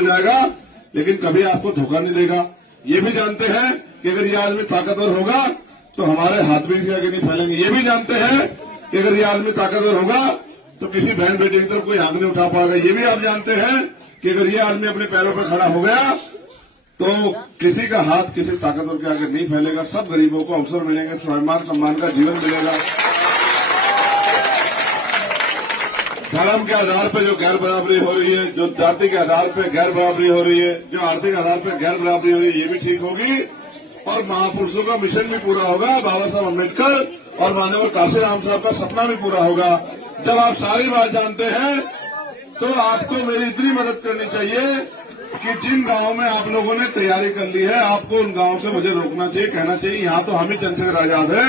बढ़ जाएगा, लेकिन कभी आपको धोखा नहीं देगा। ये भी जानते हैं कि अगर ये आदमी ताकतवर होगा तो हमारे हाथ भी इसके आगे नहीं फैलेंगे। ये भी जानते हैं कि अगर ये आदमी ताकतवर होगा तो किसी बहन बेटी की तरफ कोई आंख नहीं उठा पाएगा। ये भी आप जानते हैं कि अगर ये आदमी अपने पैरों पर खड़ा हो गया तो किसी का हाथ किसी ताकतवर के आगे नहीं फैलेगा। सब गरीबों को अवसर मिलेंगे, स्वाभिमान सम्मान का जीवन मिलेगा। धर्म के आधार पर जो गैर बराबरी हो रही है, जो जाति के आधार पर गैर बराबरी हो रही है, जो आर्थिक आधार पर गैर बराबरी हो रही है, ये भी ठीक होगी और महापुरुषों का मिशन भी पूरा होगा। बाबा साहब अम्बेडकर और माननीय काशीराम साहब का सपना भी पूरा होगा। जब आप सारी बात जानते हैं तो आपको मेरी इतनी मदद करनी चाहिए कि जिन गांवों में आप लोगों ने तैयारी कर ली है, आपको उन गांवों से मुझे रोकना चाहिए, कहना चाहिए यहाँ तो हम ही चंद्रशेखर आजाद है,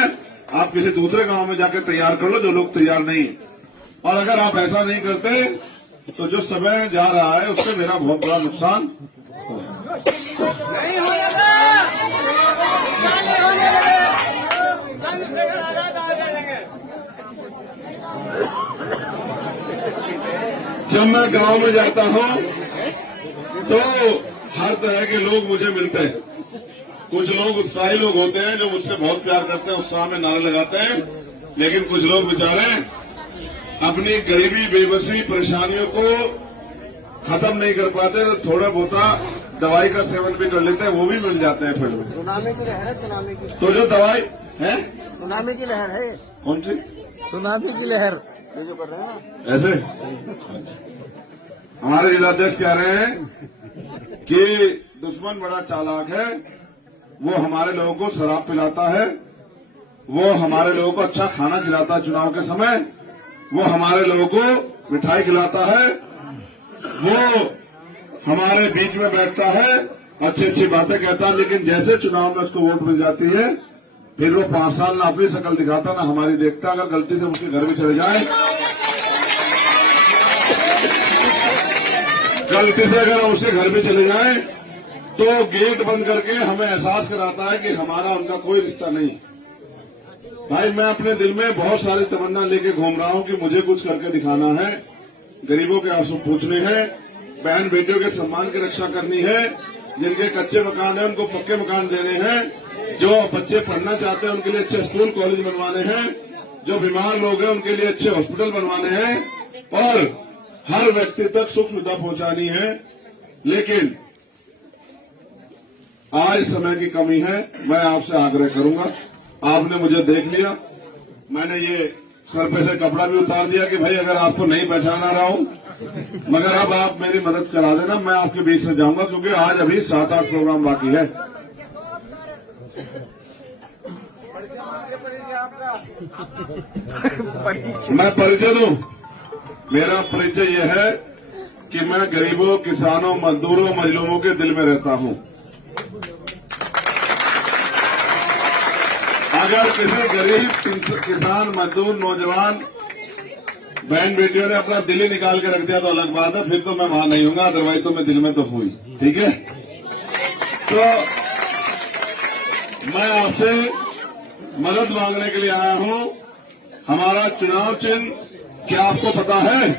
आप किसी दूसरे गांव में जाकर तैयार कर लो जो लोग तैयार नहीं। और अगर आप ऐसा नहीं करते तो जो समय जा रहा है उससे मेरा बहुत बड़ा नुकसान नहीं होगा। जब मैं गांव में जाता हूं तो हर तरह के लोग मुझे मिलते हैं। कुछ लोग उत्साही लोग होते हैं जो मुझसे बहुत प्यार करते हैं, उत्साह में नारे लगाते हैं, लेकिन कुछ लोग बेचारे अपनी गरीबी, बेबसी, परेशानियों को खत्म नहीं कर पाते तो थोड़ा बहुत दवाई का सेवन भी कर लेते हैं, वो भी मिल जाते हैं। फिर सुनामी की लहर है, सुनामी की। तो जो दवाई है, सुनामी की लहर है। कौन सी सुनामी की लहर? ये जो कर रहे हैं ना ऐसे। हमारे जिलाध्यक्ष कह रहे हैं कि दुश्मन बड़ा चालाक है, वो हमारे लोगों को शराब पिलाता है, वो हमारे लोगों को अच्छा खाना खिलाता है चुनाव के समय, वो हमारे लोगों को मिठाई खिलाता है, वो हमारे बीच में बैठता है, अच्छी अच्छी बातें कहता है, लेकिन जैसे चुनाव में उसको वोट मिल जाती है फिर वो 5 साल ना अपनी शक्ल दिखाता ना हमारी देखता। अगर गलती से उसके घर भी चले जाए, गलती से अगर हम उसके घर भी चले जाएं तो गेट बंद करके हमें एहसास कराता है कि हमारा उनका कोई रिश्ता नहीं। भाई मैं अपने दिल में बहुत सारी तमन्ना लेके घूम रहा हूं कि मुझे कुछ करके दिखाना है, गरीबों के आंसू पूछने हैं, बहन बेटियों के सम्मान की रक्षा करनी है, जिनके कच्चे मकान हैं उनको पक्के मकान देने हैं, जो बच्चे पढ़ना चाहते हैं उनके लिए अच्छे स्कूल कॉलेज बनवाने हैं, जो बीमार लोग हैं उनके लिए अच्छे हॉस्पिटल बनवाने हैं और हर व्यक्ति तक सुख सुविधा पहुंचानी है। लेकिन आज समय की कमी है। मैं आपसे आग्रह करूंगा, आपने मुझे देख लिया, मैंने ये सर पे से कपड़ा भी उतार दिया कि भाई अगर आपको नहीं पहचाना रहा हूं, मगर अब आप मेरी मदद करा देना, मैं आपके बीच से जाऊंगा क्योंकि आज अभी 7-8 प्रोग्राम बाकी है। मैं परिचय दूं, मेरा परिचय यह है कि मैं गरीबों, किसानों, मजदूरों, मजलूमों के दिल में रहता हूं। अगर किसी गरीब, किसान, मजदूर, नौजवान, बहन बेटियों ने अपना दिल ही निकाल के रख दिया तो अलग बात है, फिर तो मैं वहां नहीं हूंगा, अदरवाइज तो मैं दिल में तो हुई। ठीक है, तो मैं आपसे मदद मांगने के लिए आया हूं। हमारा चुनाव चिन्ह क्या आपको पता है?